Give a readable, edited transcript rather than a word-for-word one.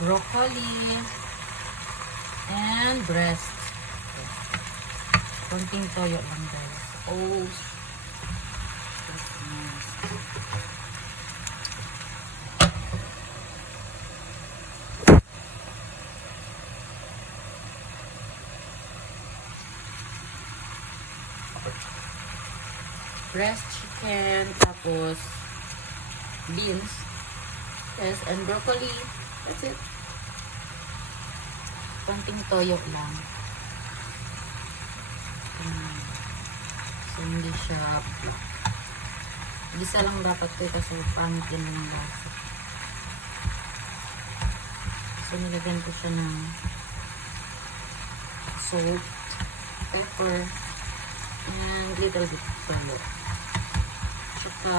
broccoli, and breast. Konting toyo lang guys. Oh, breast chicken, tapos beans, yes, and broccoli. That's it. Konting toyo lang. So, hindi siya gisa lang dapat ko kasi pangit din yung lasa. So, nilagyan ko siya ng salt, pepper, and little bit of salt. Tsaka,